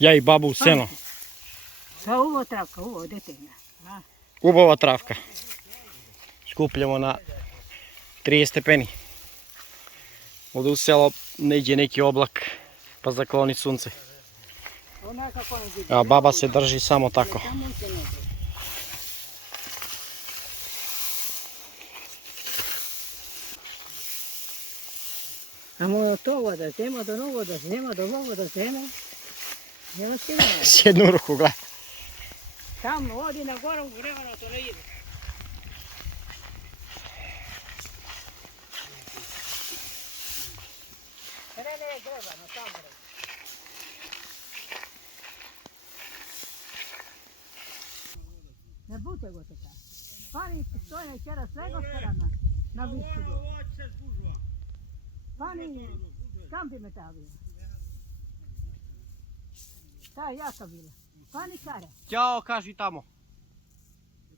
Ja i babu u seno. Sa ovo travka, ovo detenja. Ubava travka. Skupljamo na 30 stepeni. Ovdje u selo ne iđe neki oblak pa zakloni sunce. A baba se drži samo tako. A moja to voda, zema do novoda, zema do novoda, zema. Nema sigurno. S jednu ruku, gledaj. Tamo odi na goru, vremena to ne ide. Ne, grebano, tamo radi. Ne bute go te ta. Pani stoje včera svega strana na višku. Pani, kam bi me ta bila? Ta jaka bila. Pani kare. Ćao, kaži tamo.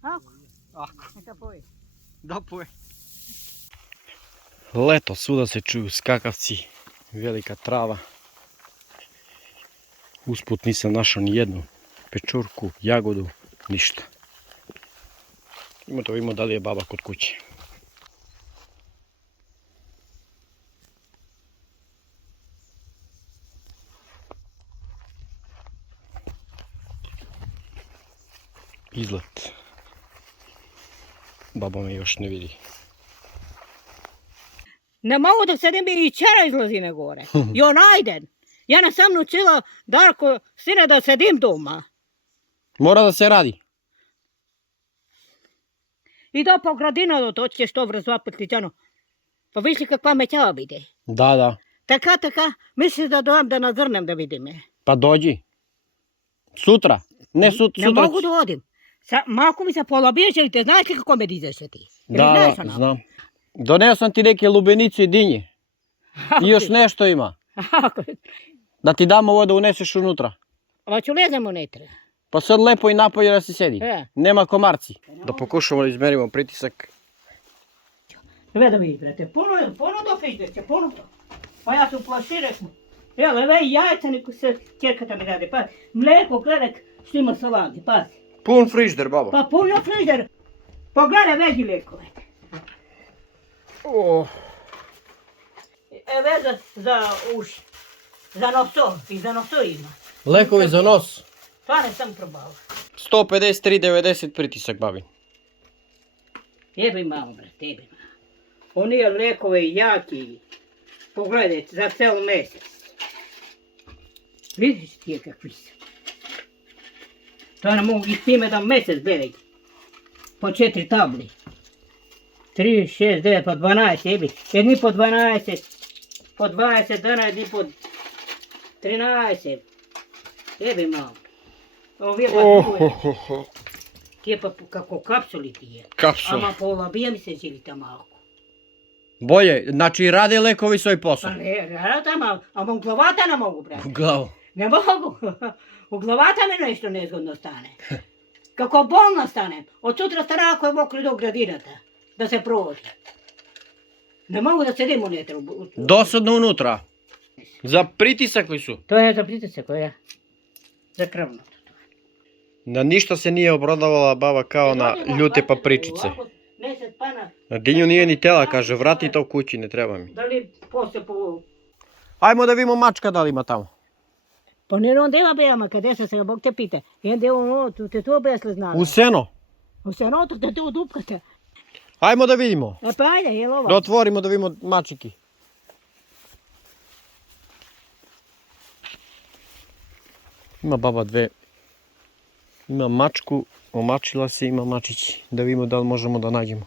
Ako? Ako. Neka poje. Da poje. Leto, svuda se čuju skakavci, velika trava. Usput nisam našao ni jednu pečurku, jagodu, ništa. Idemo da vidimo da li je baba kod kuće. Izlet. Baba me još ne vidi. Ne mogu da sedim i čera izlazi na gore. I on ajden. Ja ne sam naučila Darko, sine, da sedim doma. Mora da se radi. I da po gradina to ćeš to razvapati džano. Pa višli kakva me ćava vidi. Da. Taka, misliš da dojem da nazrnem da vidi me. Pa dođi. Sutra. Ne sutra. Ne mogu da odim. Mako mi se pola bježelite, znaš li kako me dizeš ti? Da, znam. Doneo sam ti neke lubenice i dinje. I još nešto ima. Da ti damo ovo da uneseš unutra. Pa ću lezem unutra. Pa sad lepo i napolje da se sedi. Nema komarci. Da pokušamo da izmerimo pritisak. Sve da vidiš, brate, puno do friždeća, puno to. Pa ja su plaširek mu. Evo, ove jajca neko se čerkata mi radi, pa mlijeko, gledaj što ima salagi, pazi. Pun frižder, baba. Pa puno frižder. Pogledaj veđi lijekove. Veza za uši, za noso i za noso ima. Lekovi za nos. To ne sam probala. 153,90 pritisak, babi. Jebi malo, brate, jebi malo. Oni je lekove jaki. Pogledajte, za cel mjesec. Vidiš ti je kakvi su. To ne mogu ispime da mjesec beregi. Po 4 tabli. 3, 6, 9, po 12, jebi. Jedni po 12, po 20 dana, jedni po 13. Jebi malo. Ovo je pa ti je pa kako kapsuli ti je. Kapsula. Ama pola bija mi se žilita malo. Bolje, znači rade lekovi svoj posao. Pa ne, rada tamo, ama u glavata ne mogu, brate. U glavu. Ne mogu. U glavata mi nešto nezgodno stane. Kako bolno stane. Od sutra stara ako je mokri do gradinata. Da se provodi. Ne mogu da sedim unutra. Dosadno unutra. Za pritisak li su? To je za pritisak, ja. Za krvno. Na ništa se nije obradovala baba kao na ljute papričice. Na dinju nije ni tela, kaže, vrati to kući, ne treba mi. Da li poslije po... Ajmo da vidimo mačka da li ima tamo. Pa ne onda ima bejama, kada se ga Bog te pita. Jende ono, tu te to besle znala. U seno. U seno, tu te tu dupkate. Ajmo da vidimo. E pa ajde, jel ovo? Da otvorimo da vidimo mačiki. Ima baba dve. Ima mačku, omačila se, ima mačić. Da vidimo da li možemo da nađemo.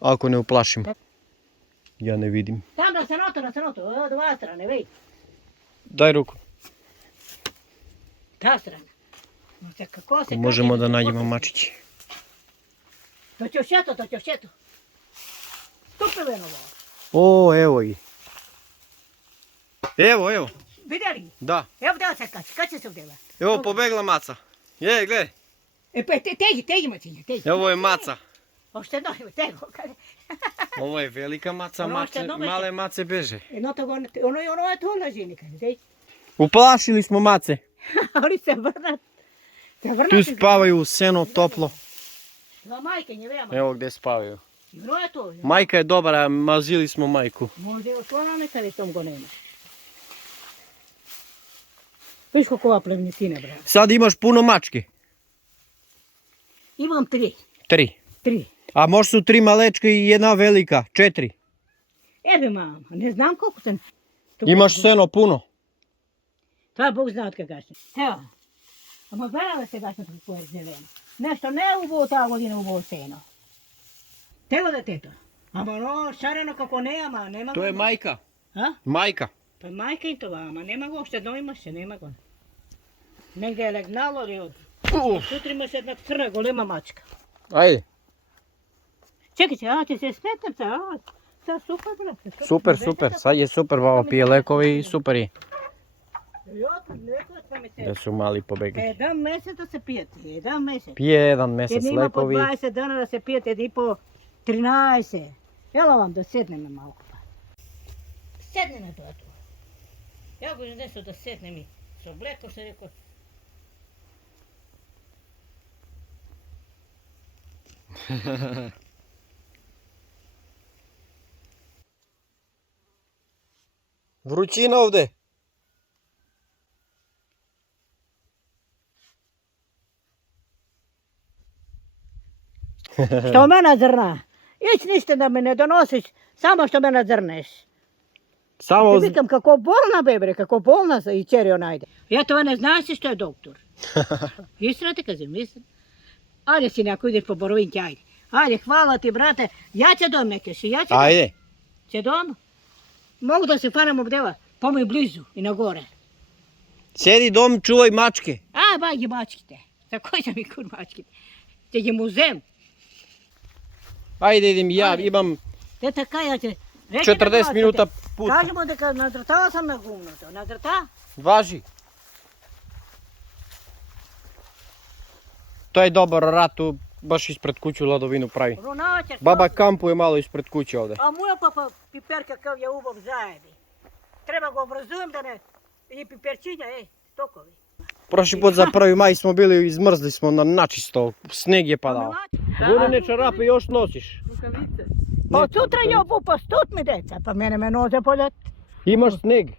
Ako ne uplašimo. Ja ne vidim. Tam na senotu, od ova strane, vidi. Daj ruku. Ta strana. Kako se možemo da nađemo mačići. To ćeš šeto. Stupi venovo. O, evo i. Evo. Vidjeli? Da. Evo da se kad će se udjela. Evo pobegla maca. Je, gledaj. E pa teži macinja, teži. Evo je maca. Ošte dojme, tego kad... Ovo je velika maca, Ono što je dobro- male mace beže. Ono je to leži nikad, dej. Uplašili smo mace. Oni se vrnat. Tu spavaju u seno toplo. Dva majke, nje veoma. Evo gdje spavaju. Ono je to. Majka je dobra, mazili smo majku. Može je otvora nekada i tom go nema. Viš kako ova plevnicina, brate. Sad imaš puno mačke. Imam 3. 3. A možda su 3 malečke i jedna velika. 4. Ebe mama, ne znam koliko sam... Imaš seno puno. To Bog zna od kada gašne. Evo. Ама verava se gašne kako je zeleno. Nešto ne ubo ta godina ubo seno. Tego da te to. Ама ono šareno kako nema. To je majka. A? Majka. Pa majka im to vama, nema go, što dojma se, nema go. Negdje je legnalo ali od... Sutra ima se jedna crna golema mačka. Ajde. Čekaj, ti se smetnem sa, sad super, brate. Super. Sad je super, baba pije lekovi i super je. Da Da su mali pobegli. Jedan mjesec da se pijete, jedan mjesec. Pije jedan mjesec Jer nima po lekovi. 20 dana da se pijete, i po 13. Evo vam da sednem malo. Sedne na to tu. Ja govorim nešto da sedne mi. S obleko što je rekao. Vrućina ovdje. Što mene zrna? Ić ništa da me ne donosiš, samo što me nadzrneš. Samo... Ti vikam kako bolna bebre, kako bolna i čeri onajde. Ja to ne znaš što je doktor. Istina ti kažem, istina. Ajde sin, ako ideš po Borovinke, ajde. Ajde, hvala ti brate, ja će dom nekeš, ja će Ajde. Će dom? Mogu da se faramo gdeva, pomoj blizu i na gore. Sjedi dom, čuvaj mačke. A, bagi mačkite. Za koji sam i kur mačkite? Te je muzem. Ajde idem ja, Ajde. imam Te taka ja će... 40 minuta puta. Kažemo da kad nadrtala sam na gumno to. Nadrta? Važi. To je dobar rat, tu baš ispred kuću ladovinu pravi. Runačar. Baba kampuje malo ispred kuće ovdje. A moja papa piper kakav je ubog zajedi. Treba ga obrazujem da ne... I piperčinja, stokovi. Prošli put za 1. maj smo bili, izmrzli smo na načisto, sneg je padao. Gunene čarape još nosiš. Pa od sutra je obu, pa stut mi deca, pa mene me noze poljet. Imaš sneg.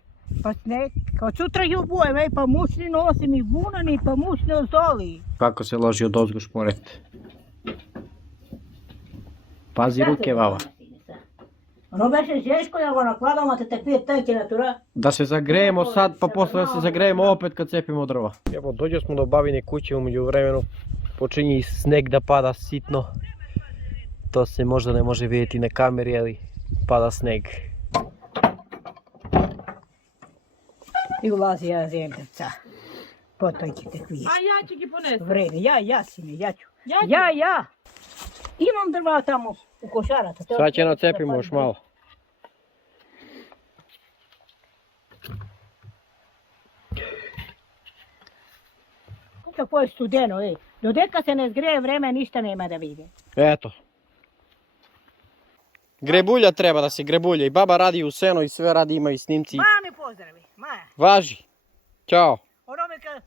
Pa sneg, od sutra je obu, pa mušni nosim i vunani, pa mušni ozoli. Kako se loži od ozgo šporet. Pazi ruke, baba. Ono beše žeško, ja go nakladam, a te 5 temperatura. Da se zagrejemo sad, pa posle da se zagrejemo opet kad cepimo drva. Evo, dođe smo do babine kuće, umeđu vremenu počinje i sneg da pada sitno. To se možda ne može vidjeti na kameri, ali pada sneg. I ulazi ja zemljica. Potojčite kvije. A ja ću gi ponesti. Vreme, ja sine, ja ću. Ja. Imam drva tamo u košarata. Sad će nacepimo još malo. Kako je studeno, Dodeka se ne zgreje vreme, ništa nema da vide. Eto. Grebulja treba da se grebulja i baba radi u seno i sve radi, ima i snimci. Maja mi pozdravi, Maja. Važi. Ćao. Ono me kad